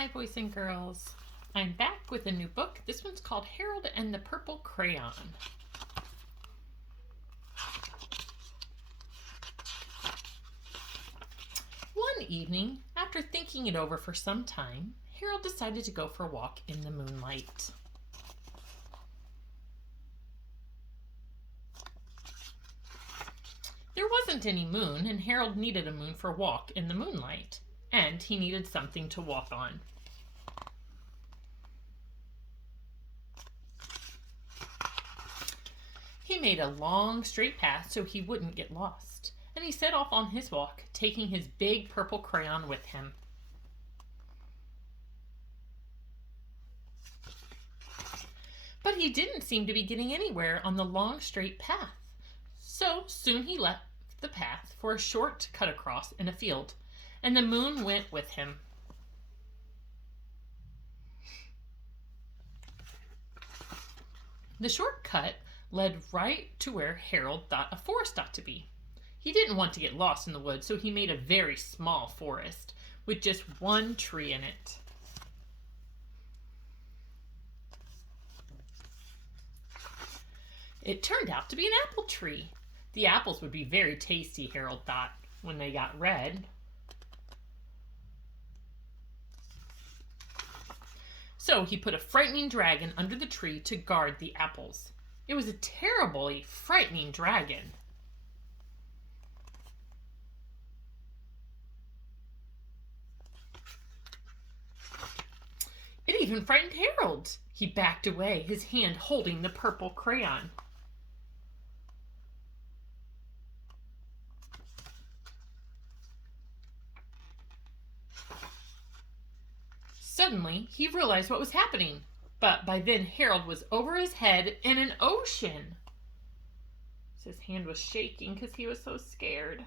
Hi, boys and girls. I'm back with a new book. This one's called Harold and the Purple Crayon. One evening, after thinking it over for some time, Harold decided to go for a walk in the moonlight. There wasn't any moon, and Harold needed a moon for a walk in the moonlight, and he needed something to walk on. He made a long, straight path so he wouldn't get lost, and he set off on his walk, taking his big purple crayon with him. But he didn't seem to be getting anywhere on the long, straight path. So soon he left the path for a short cut across in a field, and the moon went with him. The short cut led right to where Harold thought a forest ought to be. He didn't want to get lost in the woods, so he made a very small forest with just one tree in it. It turned out to be an apple tree. The apples would be very tasty, Harold thought, when they got red. So he put a frightening dragon under the tree to guard the apples. It was a terribly frightening dragon. It even frightened Harold. He backed away, his hand holding the purple crayon. Suddenly, he realized what was happening, but by then Harold was over his head in an ocean. His hand was shaking because he was so scared.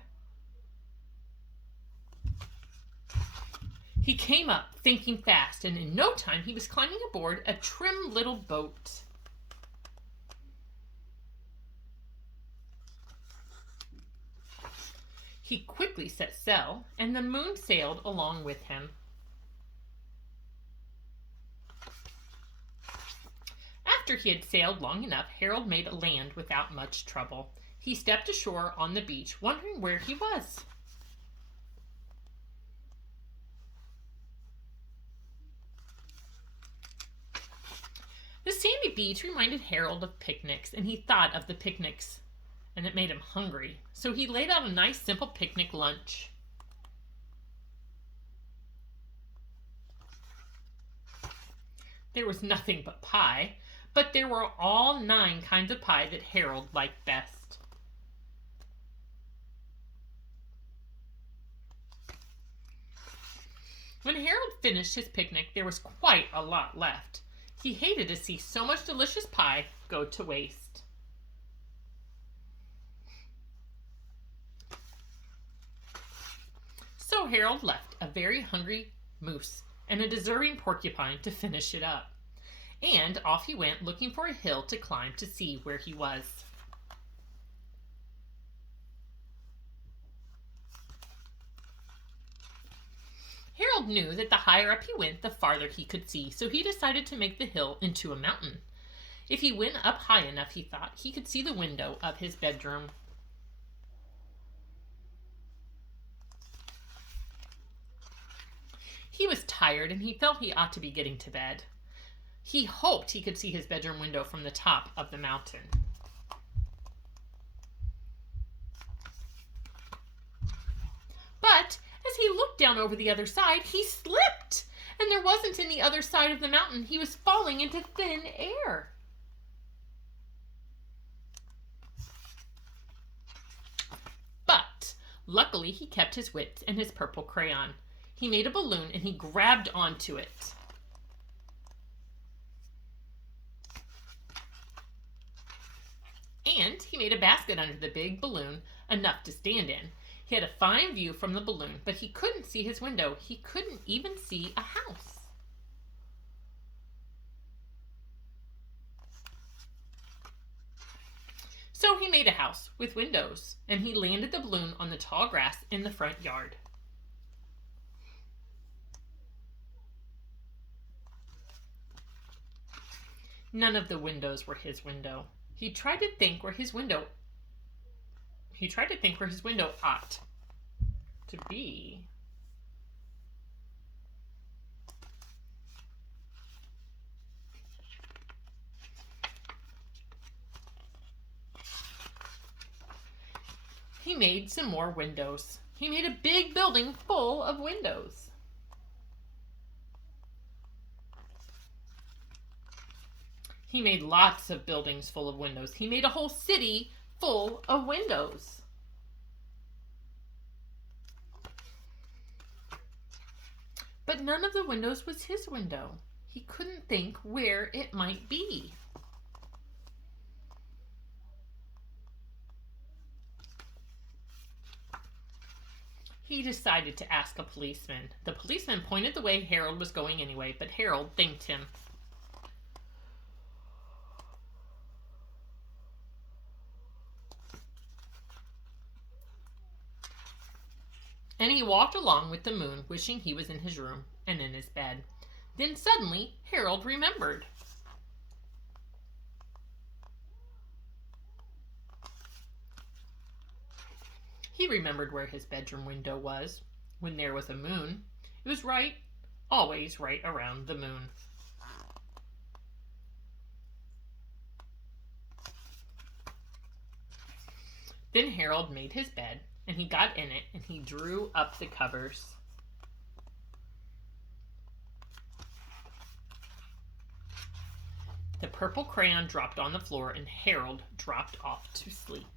He came up, thinking fast, and in no time he was climbing aboard a trim little boat. He quickly set sail, and the moon sailed along with him. After he had sailed long enough, Harold made a land without much trouble. He stepped ashore on the beach, wondering where he was. The sandy beach reminded Harold of picnics, and he thought of the picnics, and it made him hungry. So he laid out a nice, simple picnic lunch. There was nothing but pie, but there were all 9 kinds of pie that Harold liked best. When Harold finished his picnic, there was quite a lot left. He hated to see so much delicious pie go to waste. So Harold left a very hungry moose and a deserving porcupine to finish it up. And off he went, looking for a hill to climb to see where he was. Harold knew that the higher up he went, the farther he could see, so he decided to make the hill into a mountain. If he went up high enough, he thought, he could see the window of his bedroom. He was tired and he felt he ought to be getting to bed. He hoped he could see his bedroom window from the top of the mountain. But as he looked down over the other side, he slipped, and there wasn't any other side of the mountain. He was falling into thin air. But luckily he kept his wits and his purple crayon. He made a balloon and he grabbed onto it. And he made a basket under the big balloon, enough to stand in. He had a fine view from the balloon, but he couldn't see his window. He couldn't even see a house. So he made a house with windows, and he landed the balloon on the tall grass in the front yard. None of the windows were his window. He tried to think where his window ought to be. He made some more windows. He made a big building full of windows. He made lots of buildings full of windows. He made a whole city full of windows. But none of the windows was his window. He couldn't think where it might be. He decided to ask a policeman. The policeman pointed the way Harold was going anyway, but Harold thanked him. And he walked along with the moon, wishing he was in his room and in his bed. Then suddenly, Harold remembered. He remembered where his bedroom window was when there was a moon. It was always right around the moon. Then Harold made his bed, and he got in it, and he drew up the covers. The purple crayon dropped on the floor, and Harold dropped off to sleep.